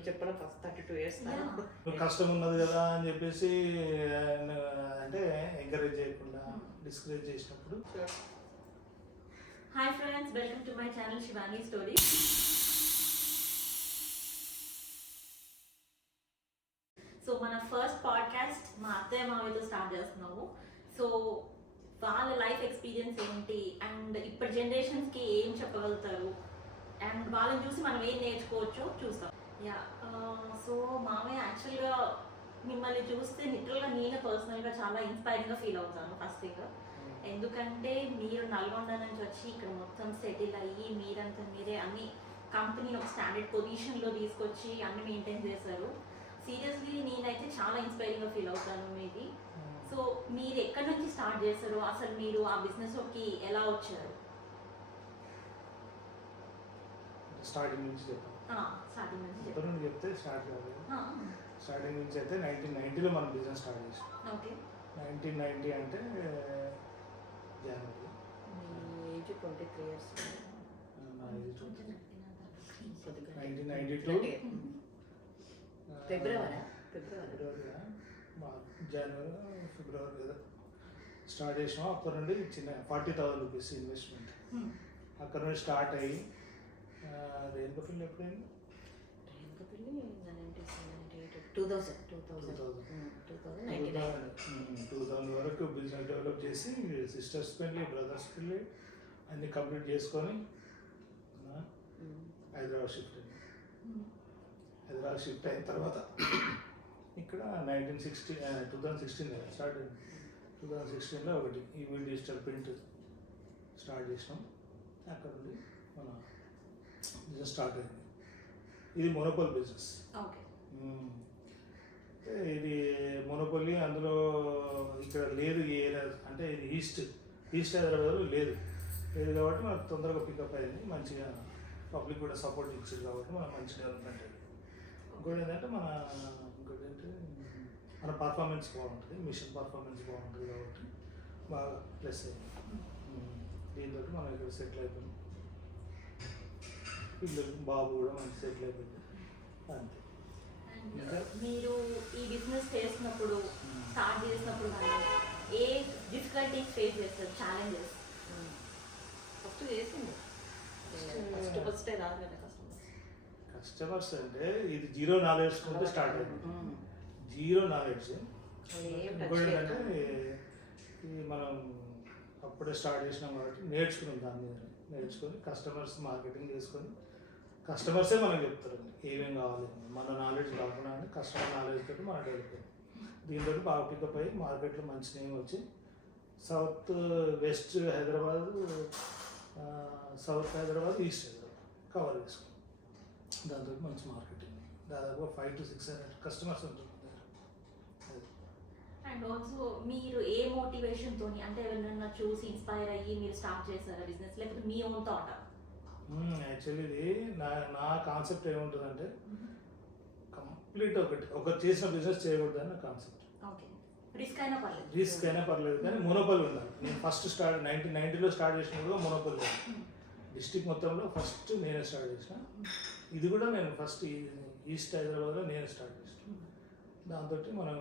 నువ్వు చెప్పడం first 32 years కష్టం ఉన్నది కదా అని చెప్పేసి అంటే ఎంకరేజ్ చేయకుండా డిస్కరేజ్ చేసినప్పుడు. Hi friends, welcome to my channel Shivani story. So మన ఫస్ట్ పాడ్కాస్ట్ మా అత్తయ్య మావయ్యతో స్టార్ట్ చేస్తున్నాము. సో వాళ్ళ లైఫ్ ఎక్స్పీరియన్స్ ఏంటి అండ్ ఇప్పటి జనరేషన్స్కి ఏం చెప్పగలుగుతారు అండ్ వాళ్ళని చూసి మనం ఏం నేర్చుకోవచ్చో చూస్తాం. యా సో మామయ్య యాక్చువల్గా మిమ్మల్ని చూస్తే లిటరల్గా నేను పర్సనల్గా చాలా ఇన్స్పైరింగ్గా ఫీల్ అవుతాను. ఫస్ట్ థింగ్ ఎందుకంటే మీరు నల్గొండ నుంచి వచ్చి ఇక్కడ మొత్తం సెటిల్ అయ్యి మీరంతా మీరే అన్ని కంపెనీని ఒక స్టాండర్డ్ పొజిషన్లో తీసుకొచ్చి అన్ని మెయింటైన్ చేశారు. సీరియస్లీ నేనైతే చాలా ఇన్స్పైరింగ్గా ఫీల్ అవుతాను మీది. సో మీరు ఎక్కడి నుంచి స్టార్ట్ చేశారు, అసలు మీరు ఆ బిజినెస్లోకి ఎలా వచ్చారు? స్టార్టింగ్ నుంచి స్టార్టింగ్ నుంచి చెప్తే స్టార్ట్ కాదు. స్టార్టింగ్ నుంచి అయితే 1990లో మనం బిజినెస్ స్టార్ట్ చేసాం. ఓకే, 1990 అంటే జనవరి. Age 23 years. నా ఏజ్ 1992 ఫిబ్రవరి జనవరి ఫిబ్రవరి కదా స్టార్ట్ చేసినాం. అక్కడ నుండి చిన్న 40,000 రూపీస్ ఇన్వెస్ట్మెంట్. అక్కడ నుండి స్టార్ట్ అయ్యి రేణుక ఫీల్డ్ ఎప్పుడైంది? 2000 వరకు బిజినెస్ డెవలప్ చేసి సిస్టర్స్ పెళ్ళి బ్రదర్స్ పెళ్ళి అన్నీ కంప్లీట్ చేసుకొని హైదరాబాద్ షిఫ్ట్ అయింది. హైదరాబాద్ షిఫ్ట్ అయిన తర్వాత ఇక్కడ 2016 స్టార్ట్ అయింది. 2016లో ఒకటి ఈవెంట్ డిజిటల్ ప్రింట్ స్టార్ట్ చేసినాం. అక్కడ నుండి మన బిజినెస్ స్టార్ట్ అయింది. ఇది మొనోపోల్ బిజినెస్. ఇది మొనోపోలి. అందులో ఇక్కడ లేదు ఏ ఏరియా అంటే ఇది ఈస్ట్ హైదరాబాద్లో లేదు కాబట్టి మనకు తొందరగా పికప్ అయింది. మంచిగా పబ్లిక్ కూడా సపోర్ట్ ఇచ్చింది కాబట్టి మనం మంచి డెవలప్మెంట్ అయింది. ఇంకోటి ఏంటంటే మన పర్ఫార్మెన్స్ బాగుంటుంది, మిషన్ పర్ఫార్మెన్స్ బాగుంటుంది కాబట్టి బాగా ప్లస్ అయింది. దీంతో మనం ఇక్కడ సెటిల్ అయిపోయింది. పిల్లలు బాబు కూడా మంచి సెటిల్ అయిపోయింది. అంతే. మీరు ఈ బిజినెస్ చేసినప్పుడు స్టార్ట్ చేసినప్పుడు ఏ డిఫికల్టీస్ ఫేస్ చేస్తారు, ఛాలెంజెస్? ఫస్ట్ చేసింది ఫస్ట్ రాదు కదా కస్టమర్స్ అంటే ఇది జీరో నాలెడ్జ్ తోటి స్టార్ట్ అయింది. Zero knowledge. ఇంకోటి ఏంటంటే మనం అప్పుడే స్టార్ట్ చేసినాం కాబట్టి నేర్చుకున్నాం. దాని మీద నేర్చుకొని కస్టమర్స్ మార్కెటింగ్ చేసుకొని కస్టమర్సే మనకు చెప్తారు ఏమేమి కావాలి. మన నాలెడ్జ్ కాకుండా కస్టమర్ నాలెడ్జ్ తోటి మనం డెవలప్ అయ్యింది. దీంతో బాగా పికప్ అయ్యి మార్కెట్లో మంచి నేమ్ వచ్చి south west Hyderabad, south Hyderabad, east Hyderabad cover చేసుకున్నాం. దాంతో మంచి మార్కెటింగ్. దాదాపు 500 to 600 కస్టమర్స్ ఉంటుంది. అండ్ ఆల్సో మీరు ఏ మోటివేషన్తో అంటే ఎవరైనా చూసి ఇన్స్పైర్ అయ్యి మీరు స్టార్ట్ చేశారా బిజినెస్, లేకపోతే మీ ఓన్ థాట్? యాక్చువల్లీ ఇది నా కాన్సెప్ట్ ఏముంటుందంటే కంప్లీట్ ఒకటి చేసిన బిజినెస్ చేయకూడదు అని నా కాన్సెప్ట్. రిస్క్ అయినా పర్లేదు కానీ మొనోపోల్ ఉండాలి. నేను ఫస్ట్ 1990లో స్టార్ట్ చేసినప్పుడు మొనోపోల్ ఉంది. డిస్ట్రిక్ట్ మొత్తంలో ఫస్ట్ నేనే స్టార్ట్ చేసిన. ఇది కూడా నేను ఫస్ట్ ఈస్ట్ హైదరాబాద్లో నేను స్టార్ట్ చేసిన. దాంతో మనం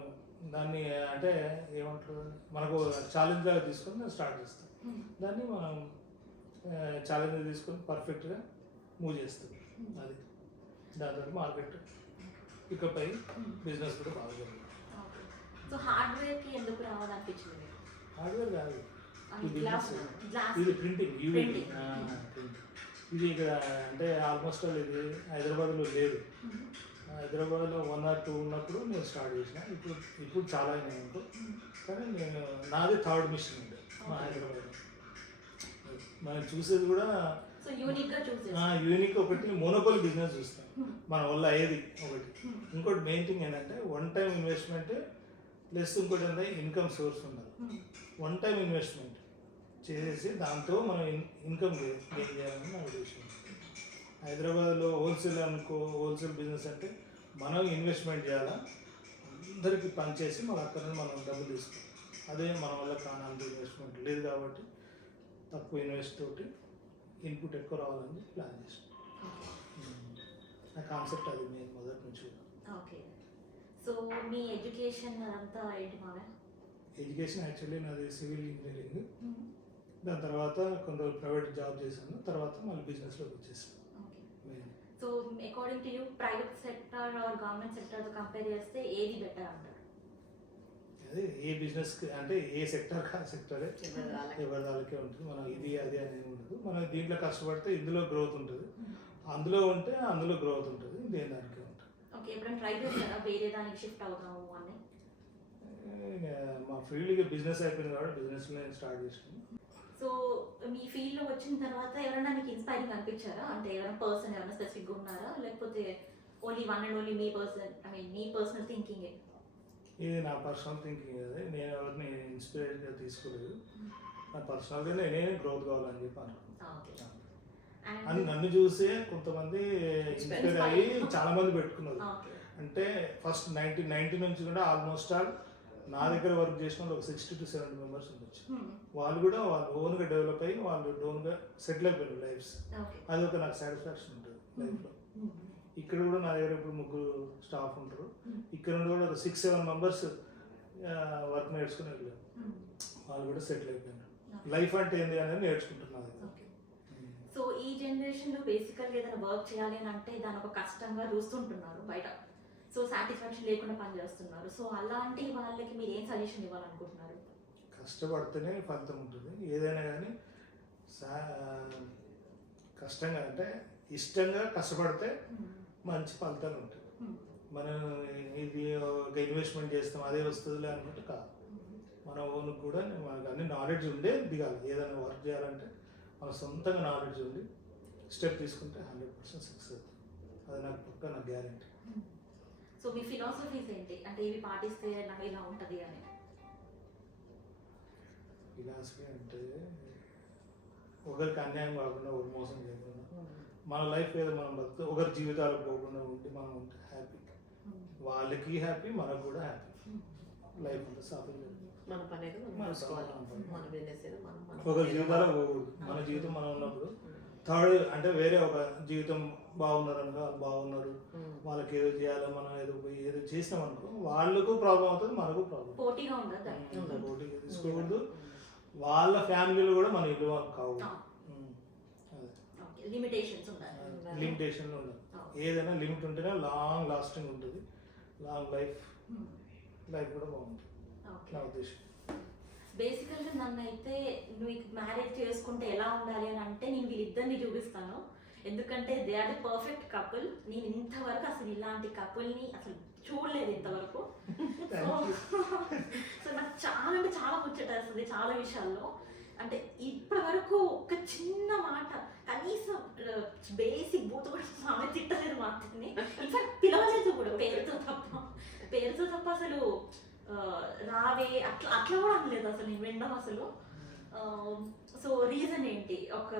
దాన్ని అంటే ఏమంటారు మనకు ఛాలెంజ్గా తీసుకొని నేను స్టార్ట్ చేస్తాను. దాన్ని మనం ఛాలెంజ్ తీసుకొని పర్ఫెక్ట్గా మూవ్ చేస్తాం. అది దాంతో మార్కెట్ పికప్ అయ్యి బిజినెస్ కూడా బాగా జరుగుతుంది. సో హార్డ్వేర్కి ఎందుకు రావాలనిపించింది? హార్డ్వేర్ కాదు, ఇది ప్రింటింగ్. ఇది ఇక్కడ అంటే ఆల్మోస్ట్ ఇది హైదరాబాద్లో లేదు. హైదరాబాద్లో 1 or 2 ఉన్నప్పుడు నేను స్టార్ట్ చేసిన. ఇప్పుడు చాలా అయినాయి అనుకో. కానీ నేను నాది థర్డ్ మిషన్ ఉండే మా హైదరాబాద్లో. మనం చూసేది కూడా యూనిక్. ఒకటి మోనోపోల్ బిజినెస్ చూస్తాం మన వల్ల అయ్యేది ఒకటి. ఇంకోటి మెయిన్ థింగ్ ఏంటంటే వన్ టైం ఇన్వెస్ట్మెంట్ ప్లస్ ఇంకోటి అంటే ఇన్కమ్ సోర్స్ ఉండదు. వన్ టైం ఇన్వెస్ట్మెంట్ చేసేసి దాంతో మనం ఇన్కమ్ గెయిన్ చేయాలని నా ఉద్దేశం. హైదరాబాద్లో హోల్సేల్ బిజినెస్ అంటే మనం ఇన్వెస్ట్మెంట్ చేయాలా, అందరికీ పనిచేసి మన అక్కడ మనం డబ్బులు తీసుకోవాలి. అదే మన వల్ల కానంత ఇన్వెస్ట్మెంట్ లేదు కాబట్టి తక్కువ ఇన్వెస్ట్ తోటి ఇన్పుట్ ఎక్కువ రావాలని ప్లాన్ చేసాం. కాన్సెప్ట్ అది మెయిన్ మొదటి నుంచి కూడా. ఓకే. సో మీ ఎడ్యుకేషన్ అదంతా ఏంటి మావే? ఎడ్యుకేషన్ యాక్చువల్లీ నాది సివిల్ ఇంజనీరింగ్. దాని తర్వాత కొంత ప్రైవేట్ జాబ్ చేశాను, తర్వాత మళ్ళీ బిజినెస్లోకి వచ్చేసాను. Okay. So according to you private sector or government సెక్టర్తో కంపేర్ చేస్తే ఏది బెటర్ అంటారు? అదే ఏ బిజినెస్కి అంటే ఏ సెక్టర్ కా సెక్టరే ఎవరి దానికే ఉంటుంది. మనం ఇది అది అనేది ఉండదు. మనం దీంట్లో కష్టపడితే ఇందులో గ్రోత్ ఉంటుంది, అందులో ఉంటే అందులో గ్రోత్ ఉంటుంది, దేని దానికే ఉంటుంది. ఓకే. ఎప్పుడైనా ట్రై చేస్తారా వేరే దానికి షిఫ్ట్ అవుతాము అని? మా ఫీల్డ్కి బిజినెస్ అయిపోయింది కాబట్టి బిజినెస్లో స్టార్ట్ చేసాను. సో మీ ఫీల్డ్లో వచ్చిన తర్వాత ఎవరైనా మీకు ఇన్స్పైరింగ్ అనిపించారా? అంటే ఎవరైనా పర్సన్ ఎవరైనా స్పెసిఫిక్గా ఉన్నారా, లేకపోతే ఓన్లీ వన్ అండ్ ఓన్లీ మీ పర్సన్, ఐ మీన్ మీ పర్సనల్ థింకింగే? ఇది నా పర్సనల్ థింకింగ్ అదే, నేను ఎవరిని ఇన్స్పిరేషన్గా తీసుకోలేదు. నా పర్సనల్గా నేనే గ్రోత్ కావాలని చెప్పి అనుకున్నాను. అని నన్ను చూసే కొంతమంది ఇన్స్పైర్ అయ్యి చాలా మంది పెట్టుకున్నారు. అంటే ఫస్ట్ 1990 నుంచి కూడా ఆల్మోస్ట్ ఆల్ నా దగ్గర వర్క్ చేసిన వాళ్ళు ఒక 60 to 70 మెంబర్స్ ఉండొచ్చు. వాళ్ళు కూడా వాళ్ళు ఓన్గా డెవలప్ అయ్యి వాళ్ళు ఓన్గా సెటిల్ అయిపోయారు లైఫ్స్. అది ఒక నాకు సాటిస్ఫాక్షన్ ఉంటుంది లైఫ్లో. ఇక్కడ కూడా నా దగ్గర ఇప్పుడు 3 స్టాఫ్ ఉంటారు. ఇక్కడ నుండి కూడా ఒక 6-7 మెంబర్స్ వర్క్ నేర్చుకుని వెళ్ళారు. వాళ్ళు కూడా సెటిల్ అయిపోయినారు. లైఫ్ అంటే ఏంది అనేది నేర్చుకుంటున్నారు. సో ఈ జనరేషన్లో బేసికల్గా ఏదైనా వర్క్ చేయాలి అని అంటే దాని ఒక కష్టంగా చూస్తుంటున్నారు బయట. సో సాటిస్ఫాక్షన్ లేకుండా పనిచేస్తున్నారు. సో అలాంటి వాళ్ళకి మీరు ఏం సజెషన్ ఇవ్వాలనుకుంటున్నారు? కష్టపడితేనే ఫలితం ఉంటుంది ఏదైనా కానీ. కష్టంగా అంటే ఇష్టంగా కష్టపడితే మంచి ఫలితాలు ఉంటాయి. మనం ఇది ఒక ఇన్వెస్ట్మెంట్ చేస్తాం అదే వస్తుందిలే అనుకుంటే కాదు. మన ఓన్కి కూడా మనకు అన్ని నాలెడ్జ్ ఉండే దిగాలి. ఏదైనా వర్క్ చేయాలంటే మన సొంతంగా నాలెడ్జ్ ఉంది స్టెప్ తీసుకుంటే 100% సక్సెస్ అవుతుంది. అది నాకు పక్కా నా గ్యారెంటీ. సో మీ ఫిలాసఫీస్ ఏంటి? అంటే ఇవి పాటిస్తే నాకు ఇలా ఉంటుంది అని. ఫిలాసఫీ అంటే ఒకరికి అన్యాయం కాకుండా ఒకరు మోసం చేయకుండా మన లైఫ్ ఏదో మనం బతుకు ఒకరి జీవితాలకు పోకుండా ఉండి మనం ఉంటే హ్యాపీ. వాళ్ళకి హ్యాపీ, మనకు కూడా హ్యాపీ. లైఫ్ అంతా సాఫీ. మన పని ఏదో మన బిజినెస్ ఏదో ఒకరి జీవితాలకు పోకూడదు. మన జీవితం మనం ఉన్నప్పుడు థర్డ్ అంటే వేరే ఒక జీవితం బాగున్నారనుకో, బాగున్నారు వాళ్ళకి ఏదో చేయాలో మనం ఏదో పోయి ఏదో చేసినాం అనుకో వాళ్ళకు ప్రాబ్లం అవుతుంది, మనకు ప్రాబ్లం. పోటీగా ఉండదు, పోటీగా తీసుకోకూడదు. వాళ్ళ ఫ్యామిలీలో కూడా మన ఇల్లు కావు. లిమిటేషన్లు ఉండాలి. ఏదైనా లిమిట్ ఉంటేనే లాంగ్ లాస్టింగ్ ఉంటుంది, లాంగ్ లైఫ్ కూడా బాగుంటుంది నా ఉద్దేశం. బేసికల్గా నన్ను అయితే నువ్వు మ్యారేజ్ చేసుకుంటే ఎలా ఉండాలి అని అంటే నేను వీళ్ళిద్దరిని చూపిస్తాను. ఎందుకంటే they are the perfect couple. నేను ఇంతవరకు అసలు ఇలాంటి కపుల్ని అసలు చూడలేదు ఇంతవరకు. సో నాకు చాలా అంటే చాలా ముచ్చటేస్తుంది చాలా విషయాల్లో. అంటే ఇప్పటి వరకు ఒక చిన్న మాట కనీసం బేసిక్ బూత్ కూడా ఆమె తిట్టలేదు మా అత్తని. ఇన్ఫాక్ట్ పిలవలేదు కూడా పేరుతో తప్ప అసలు రావే అట్లా కూడా అనలేదు అసలు నేను వినడం అసలు. సో రీజన్ ఏంటి? ఒక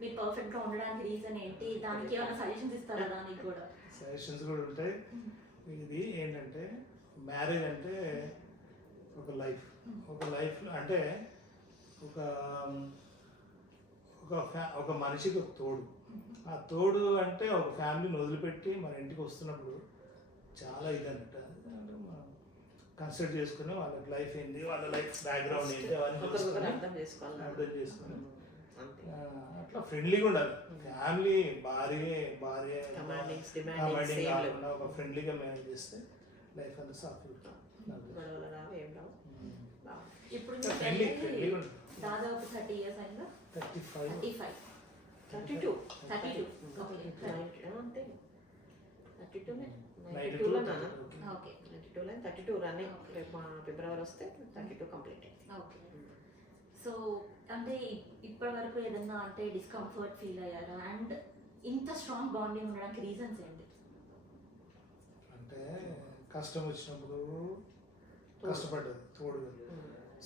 మీరు పర్ఫెక్ట్గా ఉండడానికి రీజన్ ఏంటి? దానికి ఏమైనా సజెషన్స్ ఇస్తారా? దానికి కూడా సజెషన్స్ కూడా ఉంటాయి. ఇది ఏంటంటే మ్యారేజ్ అంటే ఒక లైఫ్ అంటే ఒక మనిషికి ఒక తోడు. ఆ తోడు అంటే ఒక ఫ్యామిలీని వదిలిపెట్టి మన ఇంటికి వస్తున్నప్పుడు చాలా ఇది అన్నట్టు కన్సిడర్ చేసుకుని వాళ్ళకి లైఫ్ ఏంటి, వాళ్ళ లైఫ్ బ్యాక్గ్రౌండ్ ఏంటి అవన్నీ అర్థం చేసుకుని అట్లా ఫ్రెండ్లీగా ఉండాలి. ఫ్యామిలీ భార్య కాకుండా ఒక ఫ్రెండ్లీగా మేనేజ్ చేస్తే లైఫ్ అంతా సాఫ్ట్. ఇప్పుడు దాదాపు 30 years అయిందా? 32 రన్నింగ్. రేపు మా ఫిబ్రవరి వస్తే 32 కంప్లీట్. ఓకే. సో అంటే ఇప్పటి వరకు ఏదన్నా అంటే డిస్కంఫర్ట్ ఫీల్ అయ్యారా? అండ్ ఇంత స్ట్రాంగ్ బాండింగ్ ఉండడానికి రీజన్స్ ఏంటి? అంటే కష్టం వచ్చినప్పుడు కష్టపడ్డది తోడుగా,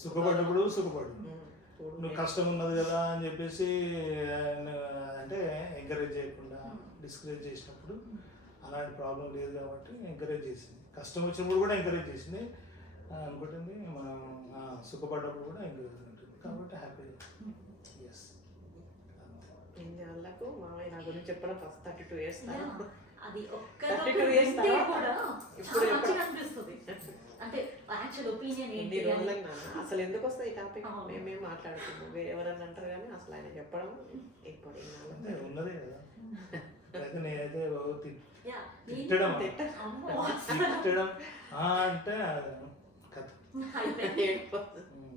సుఖపడ్డప్పుడు సుఖపడ్డది. నువ్వు కష్టం ఉన్నది కదా అని చెప్పేసి అంటే ఎంకరేజ్ చేయకుండా డిస్కరేజ్ చేసినప్పుడు అలాంటి ప్రాబ్లం లేదు కాబట్టి ఎంకరేజ్ చేసింది. కష్టం వచ్చినప్పుడు కూడా ఎంకరేజ్ చేసింది అనుకుంటుంది. మనం సుఖపడ్డప్పుడు కూడా ఎంకరేజ్ ఉంటుంది కాబట్టి హ్యాపీ. ఎస్ వాళ్ళకు మామయ్య నా గురించి చెప్పడం ఫస్ట్ 32 years అది ఒక్క 32 years తర్వాత కూడా ఇప్పుడు చాలా మంచిగా అనిపిస్తుంది. అంటే యాక్చువల్ ఒపీనియన్ ఎన్ని ఏంటి అని. రోజులకు నాన్న అసలు ఎందుకు వస్తుంది ఈ టాపిక్ అవును. మేమేం మాట్లాడుతున్నాం వేరే ఎవరన్నా అంటారు కానీ అసలు ఆయన చెప్పడం ఇప్పుడు అంతే ఉన్నదే కదా. అయితే నేనైతే Yeah, తిట్టడం అమ్మో, తిట్టడం అంటే కథ. అయిపోయింది.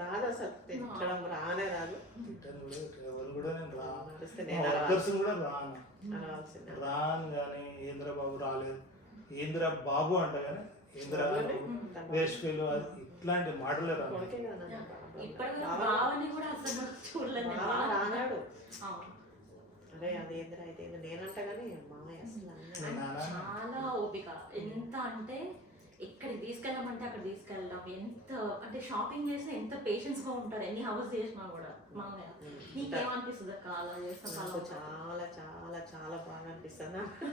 రాదు అసలు తిట్టడం రానే రాదు. తిట్టను కూడా ఎవరు కూడా నేను నడిస్తే రాను, నేను వర్కర్స్ కూడా రాను అనాల్సిందే. రాను. కానీ ఏంద్ర బాబు రాలేదు, ఏంద్ర బాబు అంట కానీ ఏంద్ర బాబునే వేస్ట్ ఫీల్ ఇట్లాంటి మాటలే రాదు. కొడుకే కదా నాన్న. ఇప్పటికీ బావ భావని కూడా అసలు చూడలేదు నేను. బావ రానాడు. అవును. అరే అదేంద్ర అయితే నేనంట కానీ మామయ్య అసలు అన్నాడు. And నాన్న. చాలా ఓపిక. ఎంత అంటే ఎక్కడికి తీసుకెళ్ళమంటే అక్కడ తీసుకెళ్ళడం, ఎంత అంటే షాపింగ్ చేస్తే ఎంత పేషెన్స్ గా ఉంటారు ఎన్ని హవర్స్ చేసినా కూడా. మామయ్య నీకేమనిపిస్తుంది అక్క అలా చేస్తాం? నాకు చాలా చాలా చాలా బాగా అనిపిస్తుంది నాకు.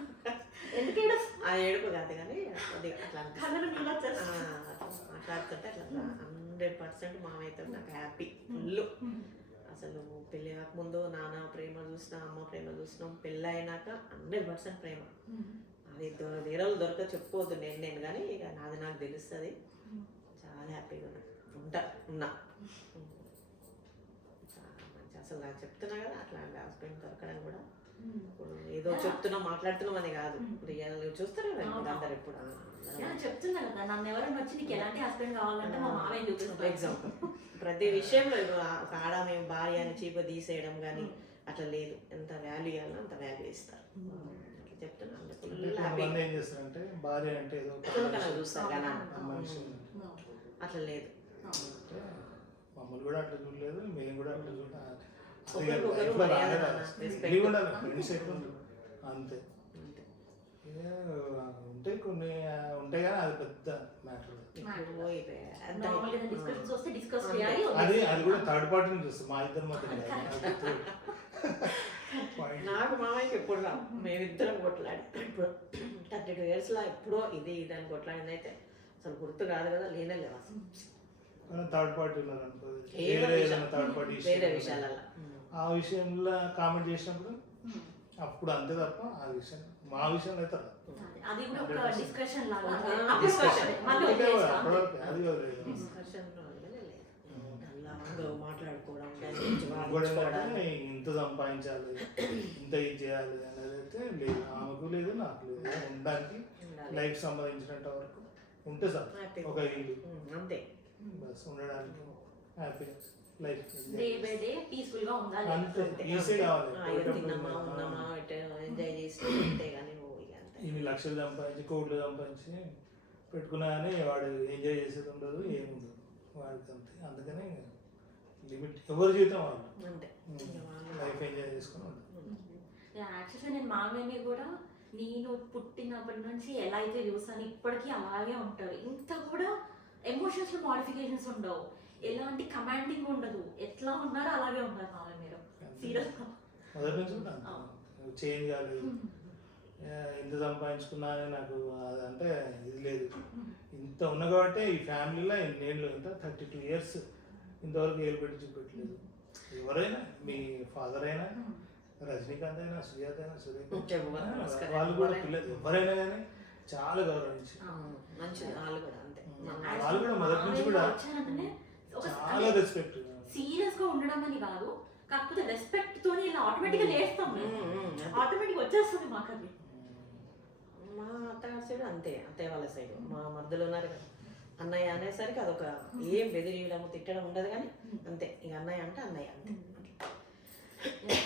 ఎందుకు ఆ ఏడుపు కాదు కానీ అది అట్లా అనిపిస్తుంది. కలర్ నీళ్ళు వచ్చేస్తాయి. మాట్లాడుతుంటే అట్లా 100% మామయ్యతో నాకు హ్యాపీ ఫుల్. అసలు పెళ్ళి కాకముందు నాన్న ప్రేమ చూసినా అమ్మ ప్రేమ చూసినాం, పెళ్ళి అయినాక 100% ప్రేమ. అది వేరే వాళ్ళు దొరక చెప్పుకోవద్దు నేను కానీ ఇక నాది నాకు తెలుస్తుంది. చాలా హ్యాపీగా ఉన్నా చాలా మంచి. అసలు నాకు చెప్తున్నా కదా అట్లాంటి హస్బెండ్ దొరకడం కూడా ఇప్పుడు ఏదో చెప్తున్నాం మాట్లాడుతున్నాం అని కాదు. రియల్ చూస్తారు కదా ఇప్పుడు అందరు ఇప్పుడు చెప్తున్నా కదా, నన్ను ఎవరైనా వచ్చి నీకు ఎలాంటి హస్బెండ్ కావాలంటే మా మామయ్య చూపిస్తాను. ఎగ్జాంపుల్ ప్రతి విషయంలో ఇప్పుడు ఒక ఆడ మేము భార్య అని చీప తీసేయడం కానీ అట్లా లేదు. ఎంత వాల్యూ ఇవ్వాలో అంత వాల్యూ ఇస్తారు. అట్లా చెప్తున్నాను. కొంతమంది ఏం చేస్తారంటే భార్య అంటే ఏదో చులకన చూస్తారు కదా మనిషి. అట్లా లేదు. అంటే మమ్మల్ని కూడా అట్లా చూడలేదు, మేము కూడా అట్లా చూడాలి. ఒకరికొకరు మర్యాద respect. ఫ్రెండ్స్ ఎక్కువ అంతే. ఏ, ఉంటాయి కొన్ని ఉంటాయి కానీ అది పెద్ద మ్యాటర్. నార్మల్గా డిస్కషన్స్ వస్తే డిస్కస్ చేయాలి. అది కూడా థర్డ్ పార్టీ నుంచి వస్తుంది, మా ఇద్దరి మధ్య నాకు మామయ్యకి ఎప్పుడు రా మేమిద్దరం కొట్లాడి ఇప్పుడు 32 years లో ఎప్పుడో ఇది అని కొట్లాడింది అయితే అసలు గుర్తు కాదు కదా, లేనే లేవు అసలు. థర్డ్ పార్టీ ఉన్నారనుకో, థర్డ్ పార్టీ వేరే విషయాలలో ఆ విషయంలో కామెంట్ చేసినప్పుడు అప్పుడు అంతే తప్ప ఆ విషయం మా విషయంలో అయితే రాదు. అది కూడా ఒక డిస్కషన్ లాగా. Discussion. మళ్ళీ వదిలేస్తాం. అప్పటివరకు అది వదిలేదు. డిస్కషన్లో అలాగే లేదు. అలాగా మాట్లాడుకోవడం కూడా ఏంటంటే ఇంత సంపాదించాలి ఇంత ఇది చేయాలి అనేది అయితే లేదు, ఆమెకు లేదు నాకు లేదు. ఉండడానికి లైఫ్ సంబంధించినంత వరకు ఉంటే సార్ ఒక ఇల్లు అంతే బస్ ఉండడానికి happy life day by day peaceful గా ఉండాలి. అంతే ఈజీ కావాలి. తిన్నామా ఉన్నామా ఎంజాయ్ చేసి అంతే కానీ ఇన్ని లక్షలు సంపాదించి కోట్లు సంపాదించి పెట్టుకున్నా కానీ వాడు ఎంజాయ్ చేసేది ఉండదు ఏముండదు వాడికి అంతే. అందుకని లిమిట్ ఎవరి జీవితం వాళ్ళు అంతే లైఫ్ ఎంజాయ్ చేసుకుని ఉండదు. యాక్చువల్గా నేను మామయ్యని కూడా నేను పుట్టినప్పటి నుంచి ఎలా అయితే చూసాను ఇప్పటికీ అలాగే ఉంటారు. ఇంత కూడా ఎమోషన్స్ లో మోడిఫికేషన్స్ ఉండవు, ఎలాంటి కమాండింగ్ ఉండదు. ఎట్లా ఉన్నారో అలాగే ఉన్నారు మామయ్య మీరు. సీరియస్ గా మొదటి నుంచి ఉంటాను చేంజ్ కాలేదు. ఎంత సంపాదించుకున్నా అని నాకు అంటే ఇది లేదు. ఇంత ఉన్న కాబట్టి ఈ ఫ్యామిలీలో ఎన్నేళ్ళు ఇంత 32 years ఇంతవరకు ఏలు పెట్టి చూపెట్టలేదు. ఎవరైనా మీ ఫాదర్ అయినా రజనీకాంత్ అయినా సుజాత అయినా సురేఖ వాళ్ళు కూడా పిల్లలు ఎవరైనా కానీ చాలా గౌరవించి మంచిది. వాళ్ళు కూడా అంతే. వాళ్ళు కూడా మొదటి నుంచి కూడా చాలా రెస్పెక్ట్. సీరియస్ గా ఉండడం అని కాదు, కాకపోతే రెస్పెక్ట్ తోని ఇలా ఆటోమేటిక్ గా చేస్తాం. ఆటోమేటిక్ వచ్చేస్తుంది మాకు అది. మా అత్తగారి సైడ్ అంతే, అత్తయ్య వాళ్ళ సైడ్ మా మర్దులు ఉన్నారు కదా, అన్నయ్య అనేసరికి అదొక ఏం బెదిరియడం తిట్టడం ఉండదు కానీ అంతే. ఇక అన్నయ్య అంటే అన్నయ్య అంతే.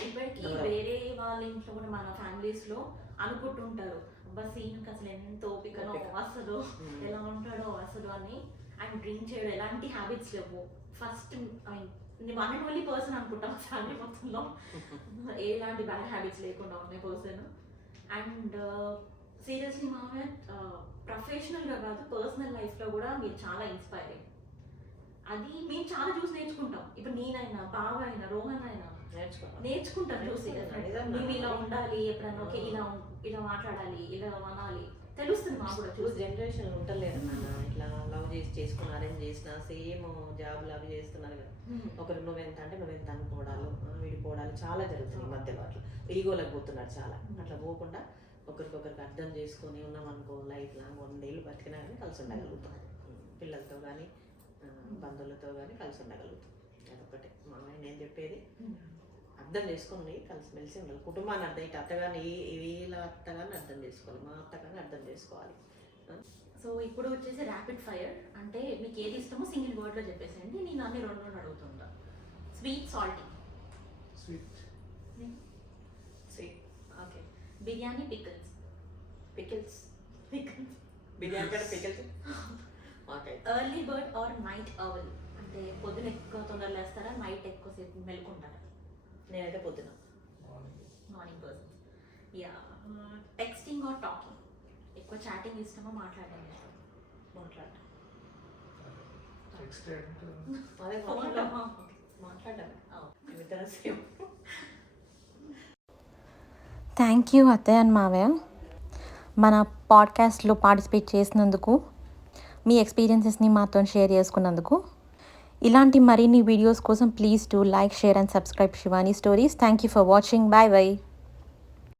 ఇప్పటికీ వేరే వాళ్ళ ఇంట్లో కూడా మన ఫ్యామిలీస్ లో అనుకుంటుంటారు అబ్బా సీన్కి అసలు ఎంత ఓపికనో అసలు ఎలా ఉంటాడో అసలు అని. అండ్ డ్రింక్ చేయడం ఎలాంటి హ్యాబిట్స్ లేవు. First one and only person అనుకుంటాం ఫ్యామిలీ మొత్తంలో ఎలాంటి బ్యాడ్ హ్యాబిట్స్ లేకుండా ఉన్న పర్సన్. అండ్ సీరియస్లీ మామయ్య ప్రొఫెషనల్గా కాదు పర్సనల్ లైఫ్లో కూడా మీరు చాలా ఇన్స్పైరింగ్. అది మేము చాలా చూసి నేర్చుకుంటాం. ఇప్పుడు నేనైనా బావ అయినా రోహన్ అయినా నేర్చుకుంటాం చూసి. మేము ఇలా ఉండాలి, ఎప్పుడన్నా ఓకే ఇలా మాట్లాడాలి, ఇలా అనాలి తెలుస్తుంది మాకు కూడా. చూసి జనరేషన్ ఉంటలేదు నాన్న. ఇట్లా లవ్ చేసి చేసుకుని అరేంజ్ చేసిన సేమ్ జాబ్లు అవి చేస్తున్నారు కదా, ఒకరు నువ్వెంత అంటే నువ్వెంత అనుకోవడాలు విడిపోవడాలు చాలా జరుగుతుంది ఈ మధ్యలో. అట్లా ఈగోలకు పోతున్నారు చాలా. అట్లా పోకుండా ఒకరికొకరికి అర్థం చేసుకొని ఉన్నామనుకో లైఫ్ లాంగ్ 100 ఏళ్ళు బతికినా కానీ కలిసి ఉండగలుగుతాం. పిల్లలతో కానీ బంధువులతో కానీ కలిసి ఉండగలుగుతాం. అదొకటే మా ఆయన ఏం చెప్పేది, అర్థం చేసుకుని కలిసిమెలిసి ఉండాలి. కుటుంబాన్ని అర్థం ఇటు అత్తగారిని వీళ్ళ అత్తగారిని అర్థం చేసుకోవాలి, మా అత్తగారిని అర్థం చేసుకోవాలి. సో ఇప్పుడు వచ్చేసి ర్యాపిడ్ ఫైర్, అంటే మీకు ఏది ఇష్టమో సింగిల్ వర్డ్లో చెప్పేసేయండి, నేను అన్ని 2 అడుగుతుంటా. Sweet, salty. Sweet. Sweet. Okay. Biryani, pickles. Pickles. Pickles. Biryani కూడా pickles. Okay. Early bird or night owl, అంటే పొద్దున ఎక్కువ తొందరగా లేస్తారా, నైట్ ఎక్కువసేపు మెలుకుంటారా? నేనైతే పొద్దున. Morning person. Yeah. Texting or talking, ఎక్కువ చాటింగ్ ఇష్టమా మాట్లాడడం ఇష్టమా? మాట్లాడటం. టెక్స్ట్ అంటే అదే మాట్లాడటం. ఇద్దరం సేమ్. థ్యాంక్ యూ అత్తయ్య అండ్ మావయ్య మన పాడ్కాస్ట్లో పార్టిసిపేట్ చేసినందుకు, మీ ఎక్స్పీరియన్సెస్ని మాతో షేర్ చేసుకున్నందుకు. ఇలాంటి మరిన్ని వీడియోస్ కోసం please to like, share and subscribe Shivani stories. Thank you for watching. Bye bye.